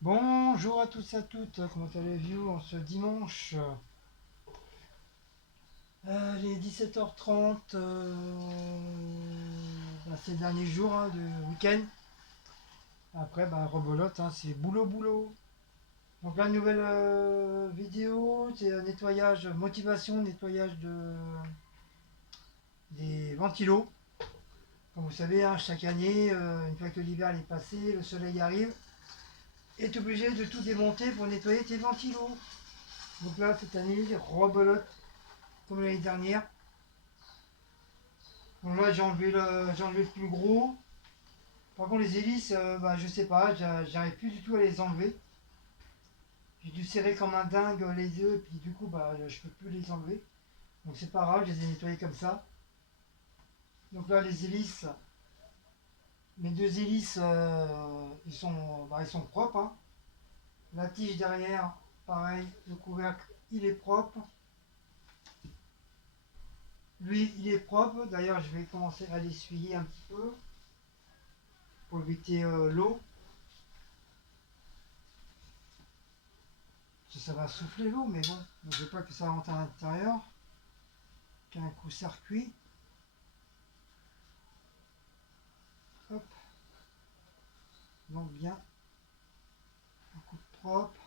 Bonjour à tous et à toutes, comment allez-vous en ce dimanche? Il est 17h30, ces derniers jours de week-end. Après, rebelote, c'est boulot boulot. Donc la nouvelle vidéo, c'est un nettoyage, motivation, nettoyage des ventilos. Comme vous savez, chaque année, une fois que l'hiver est passé, le soleil arrive, est obligé de tout démonter pour nettoyer tes ventilos. Donc là, cette année, rebelote comme l'année dernière. Donc là, j'ai enlevé le plus gros. Par contre, les hélices, je sais pas, j'arrive plus du tout à les enlever. J'ai dû serrer comme un dingue les œufs, et puis du coup, je peux plus les enlever. Donc c'est pas grave, je les ai nettoyés comme ça. Donc là, les hélices, mes deux hélices, ils sont propres, hein. La tige derrière, pareil, le couvercle, il est propre. Lui, il est propre. D'ailleurs, je vais commencer à l'essuyer un petit peu pour éviter l'eau. Ça va souffler l'eau, mais bon, donc, je veux pas que ça rentre à l'intérieur. Qu'un coup circuit. Hop. Donc bien. Un coup de propre.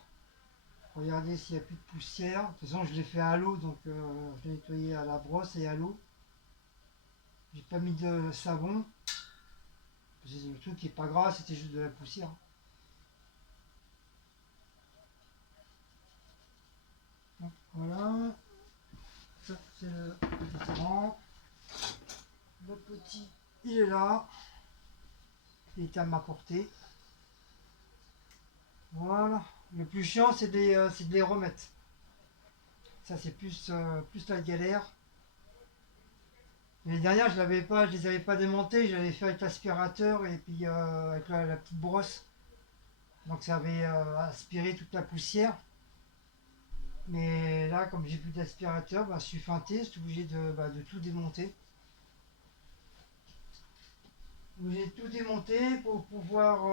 Regardez s'il n'y a plus de poussière. De toute façon, je l'ai fait à l'eau, donc je l'ai nettoyé à la brosse et à l'eau. J'ai pas mis de savon. Le truc qui est pas grave, c'était juste de la poussière. Donc voilà. Ça, c'est le grand. Le petit, il est là. Il est à ma portée. Voilà. Le plus chiant, c'est de les remettre. Ça, c'est plus la galère. Les dernières, je les avais pas démontées, je l'avais fait avec l'aspirateur et puis avec la petite brosse. Donc ça avait aspiré toute la poussière. Mais là, comme j'ai plus d'aspirateur, je suis feinté, je suis obligé de tout démonter. Obligé de tout démonter pour pouvoir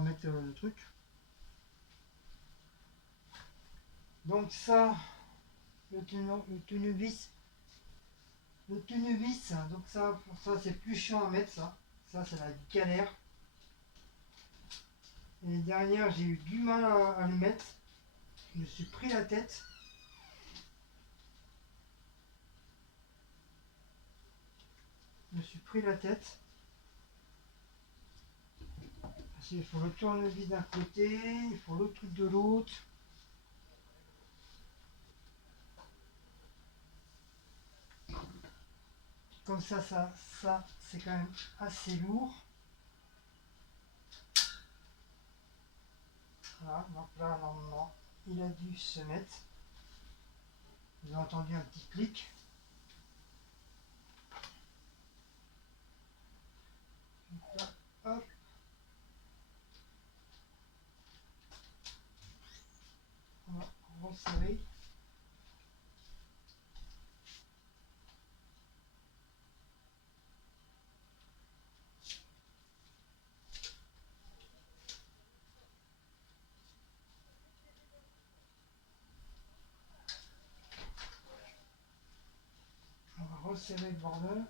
mettre le truc. Donc ça, le tournevis, donc ça c'est plus chiant à mettre ça. Ça c'est la galère. Et les dernières, j'ai eu du mal à le mettre. Je me suis pris la tête. Je me suis pris la tête. Parce qu'il faut le tournevis d'un côté, il faut l'autre truc de l'autre. Comme ça c'est quand même assez lourd. Voilà, donc là, normalement, il a dû se mettre. Vous avez entendu un petit clic. Donc là, hop, on va resserrer. On va resserrer le bordel.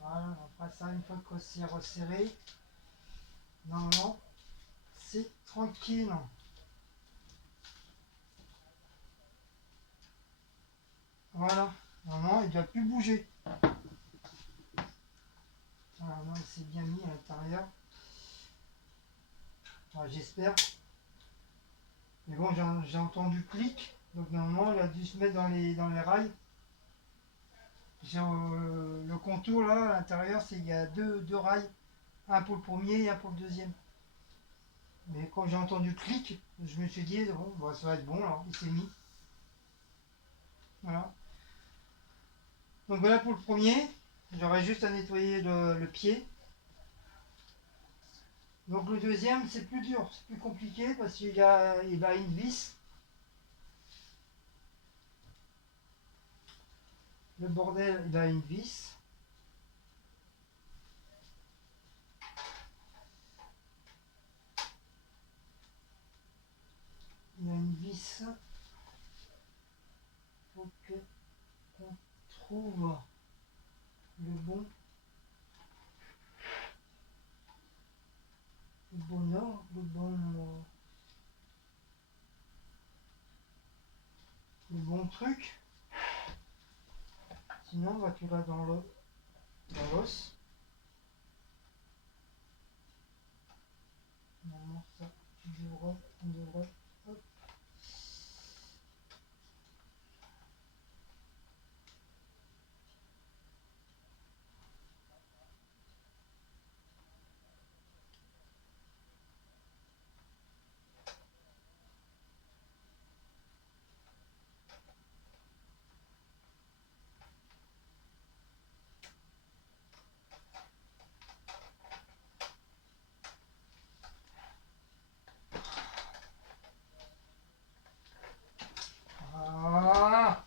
Voilà, après ça, une fois que c'est resserré, normalement, c'est tranquille. Voilà, normalement, il ne doit plus bouger. Voilà, moi, il s'est bien mis à l'intérieur. Enfin, j'espère. Mais bon, j'ai entendu clic. Donc normalement, il a dû se mettre dans les rails. Le contour là, à l'intérieur, il y a deux rails. Un pour le premier et un pour le deuxième. Mais quand j'ai entendu clic, je me suis dit, bon, ça va être bon là. Il s'est mis. Voilà. Donc voilà pour le premier. J'aurais juste à nettoyer le pied. Donc le deuxième, c'est plus dur, c'est plus compliqué parce qu'il a une vis. Le bordel, il a une vis. Il a une vis. Il faut qu'on trouve le bon ordre, le bon truc. Sinon, tu l'as dans l'os. Normalement, ça, on devrait. Hop. Ah,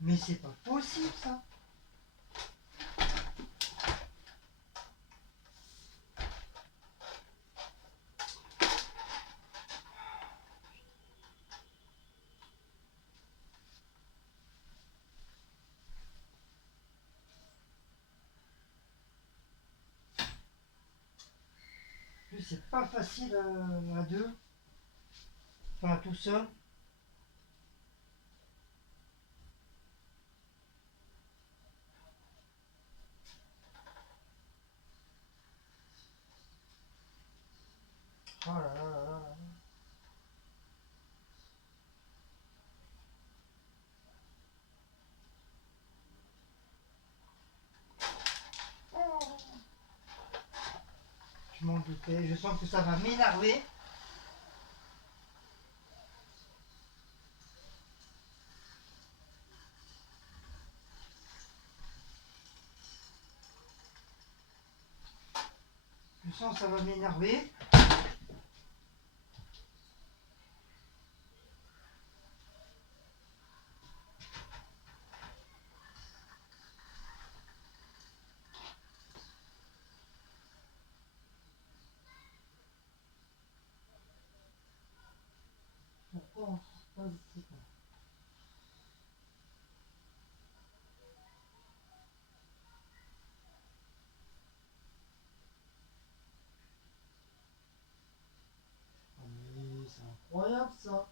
mais c'est pas possible ça. En plus, c'est pas facile à deux, enfin tout seul. Oh là là là là là. Je m'en doutais, je sens que ça va m'énerver. Je sens que ça va m'énerver. Pourquoi on ne trouve pas ici quoi? Ah, mais c'est incroyable ça.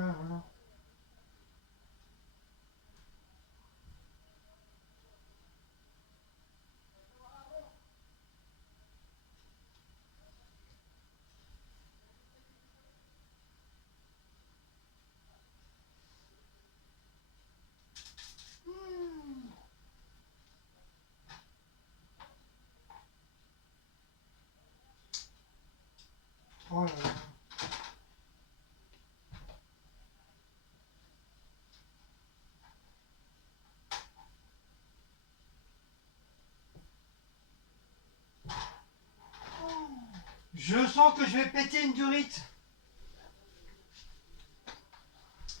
Ah, voilà. Oh là là. Je sens que je vais péter une durite.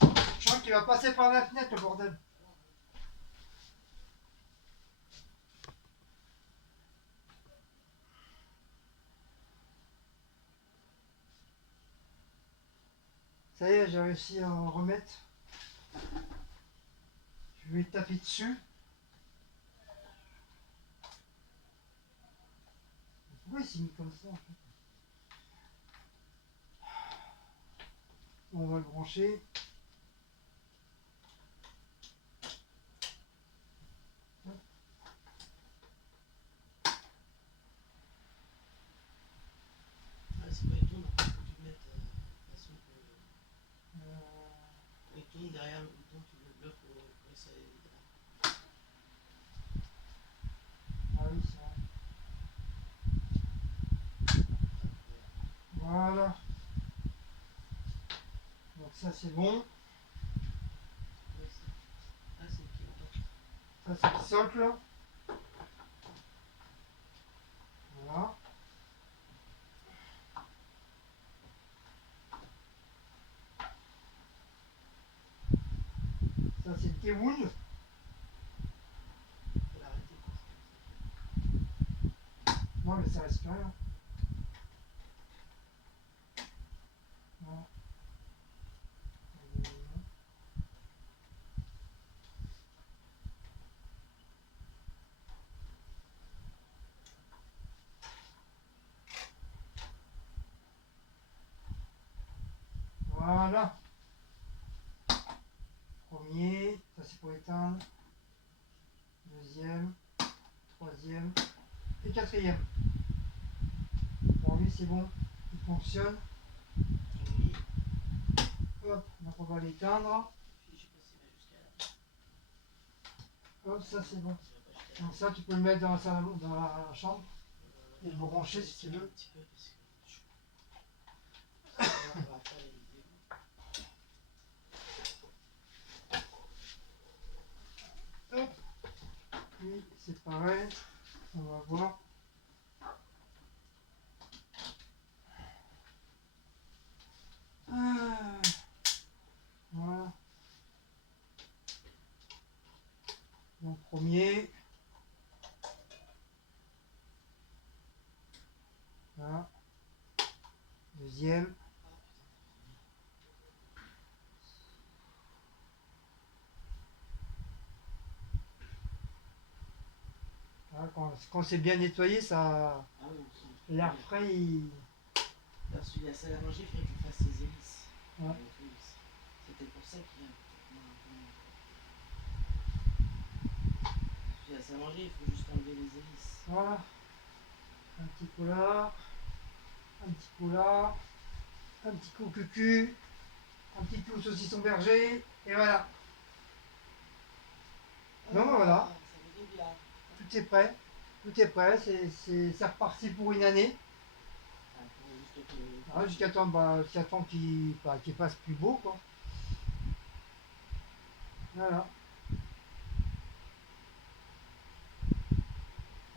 Je sens qu'il va passer par la fenêtre le bordel. Ça y est, j'ai réussi à en remettre. Je vais taper dessus. Pourquoi il s'est mis comme ça en fait? On va le brancher. Voilà. Donc ça c'est bon. Ah, c'est le pied en bas. Ça c'est le socle. Voilà. Ça c'est le T-wound. Faut l'arrêter quoi. Non mais ça reste rien. Voilà. Voilà. Premier, ça c'est pour éteindre. Deuxième, troisième et quatrième. Bon lui c'est bon, il fonctionne. Oui. Hop, donc on va l'éteindre. Puis je sais pas s'il va jusqu'à là. Hop, ça c'est bon. Il va pas jusqu'à là. Donc ça tu peux le mettre dans la chambre et le brancher si tu veux. Un petit peu parce que on va faire les vidéos. Hop. Lui c'est pareil. On va voir. Ah. Voilà. Donc premier. Voilà. Deuxième. Voilà, quand c'est bien nettoyé, ça, Ah oui, on sent. l'air frais, il... Là, celui-là, ça l'a mangé, il fallait qu'il fasse ses hélices. Ouais. C'était pour ça qu'il a. Celui-là, ça l'a mangé, il faut juste enlever les hélices. Voilà. Un petit coup là. Un petit coup là. Un petit coup cucu. Un petit coup saucisson berger. Et voilà. Non, mais voilà. Ça veut dire bien. Tout est prêt. Tout est prêt. C'est reparti pour une année. Ah, faut juste que. Voilà, jusqu'à temps qu'il fasse plus beau, quoi. Voilà.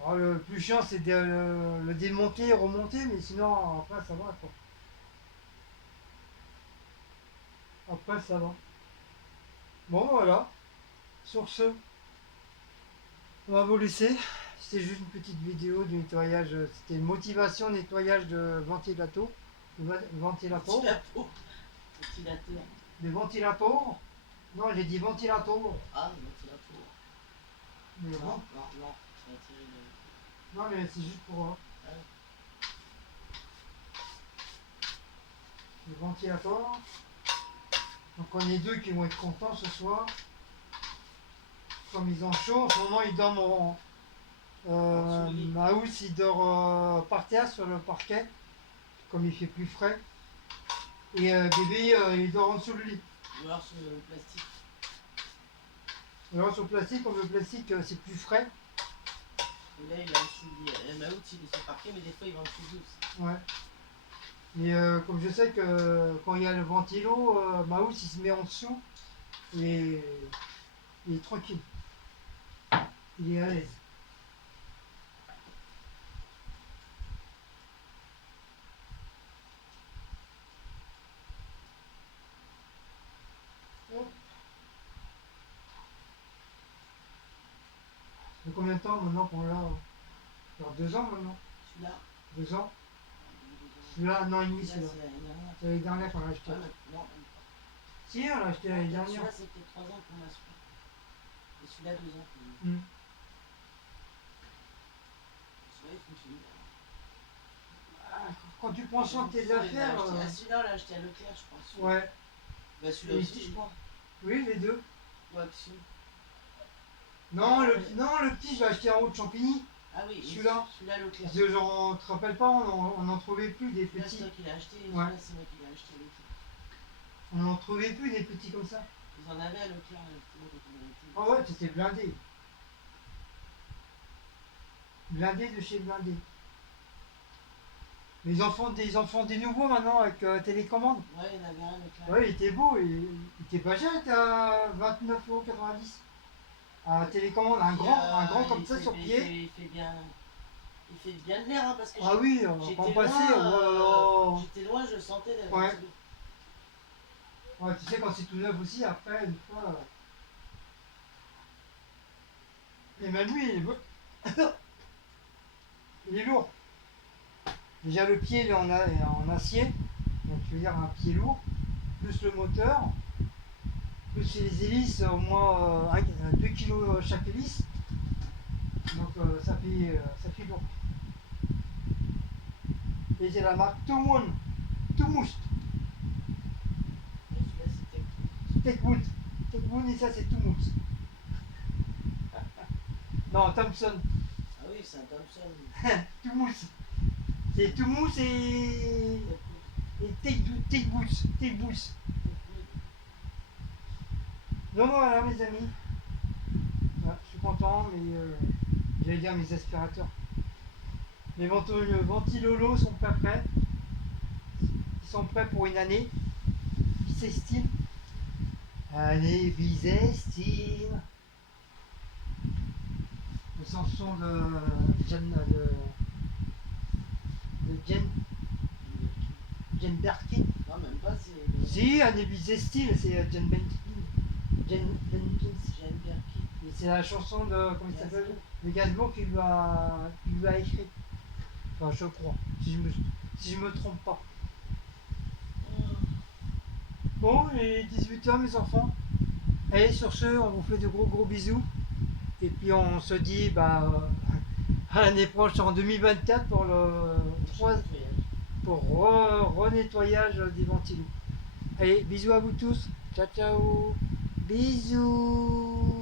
Alors, le plus chiant, c'est de le démonter, remonter, mais sinon, après, ça va, quoi. Après, ça va. Bon, voilà. Sur ce, on va vous laisser. C'était juste une petite vidéo de nettoyage. C'était une motivation nettoyage de ventilateur. Ventilateur. Ventilateur. Ventilateur. Des ventilateurs. Non, j'ai dit ventilateur. Ah, ventilateur. Mais Non, bon. non, non. Tu vas tirer le. Non, mais c'est juste pour Ah, le ventilateur. Donc on est deux qui vont être contents ce soir. Comme ils ont chaud, en ce moment ils dorment Maous il dort par terre sur le parquet, comme il fait plus frais. Et bébé il dort en dessous du lit. ou alors sur le plastique. Alors sur le plastique, comme le plastique c'est plus frais. Et là, il est en dessous du lit. Maout, il est sur le parquet, mais des fois, il va en dessous du lit aussi. Ouais. Mais comme je sais que quand il y a le ventilo, Maous il se met en dessous et il est tranquille. Il est à l'aise. Hop. Ça fait combien de temps maintenant qu'on l'a? Alors 2 ans maintenant. Celui-là. 2 ans. Celui-là, un an et demi, Celui-là, celui-là. c'est l'année dernière. C'est l'année dernière qu'on l'a acheté. Ah, non, même pas. Si, on l'a acheté l'année dernière. Celui-là, c'est peut-être 3 ans qu'on a celui-là. Et celui-là, 2 ans. Hmm. Celui-là, il fonctionne bien. Quand tu prends soin de tes affaires. Ah, celui-là, on l'a acheté à Leclerc, je pense. Ouais. Bah, celui-là aussi, je crois. Oui, les deux. Ou Action. Non, le petit, je l'ai acheté en haut de Champigny. Ah oui, Celui-là. Celui-là, Leclerc. Parce que genre, on te rappelle pas, on n'en trouvait plus des Celui-là, c'est petits. toi qui l'as acheté. Et Ouais. celui-là, c'est moi qui l'ai acheté à Leclerc. On n'en trouvait plus des petits comme ça. Ils en avaient à Leclerc, justement, quand on avait été. Ah ouais, c'était blindé. Blindé de chez blindé. Ils en font des nouveaux maintenant avec télécommande. Ouais, il y en avait un avec la. Ouais, il était beau, il était pas cher, il était à 29,90 €. À télécommande, un grand comme ça sur pied. Il fait bien de l'air, hein, parce que Ah oui, j'étais en passé, loin, oh là là. j'étais loin, je le sentais. Ouais. Ouais, tu sais, quand c'est tout neuf aussi, après, une fois. Et même lui, il est beau. Il est lourd. Déjà, le pied, il est en acier, donc je veux dire un pied lourd, plus le moteur, plus les hélices, au moins 2 kg chaque hélice. Donc ça fait lourd. Et c'est la marque Tomon, Tomust, Et celui-là, c'était. Techwood. Techwood et ça c'est Tomust. Non, Thompson, Ah oui, c'est un Thompson. Tomust. C'est Tomust et Techwood. Donc voilà mes amis. Voilà, je suis content, mais j'allais dire mes aspirateurs. Mes ventilolos sont pas prêts. Ils sont prêts pour une année. Bisestine. Allez, bisestine. Le chanson de Jen Berkin. Non, même pas, c'est. Si, Annie Bisestine, c'est Jen Berkin. Jen Berkin. J'aime bien qui. Et c'est la chanson de. Comment il s'appelle? De Gainsbourg qui lui a écrit. Enfin, je crois. Si je me trompe pas. Bon, il est 18h mes enfants. Allez, sur ce, on vous fait de gros bisous. Et puis on se dit à l'année prochaine, en 2024, pour le renettoyage des ventilos. Allez, bisous à vous tous. Ciao, ciao. Bisous.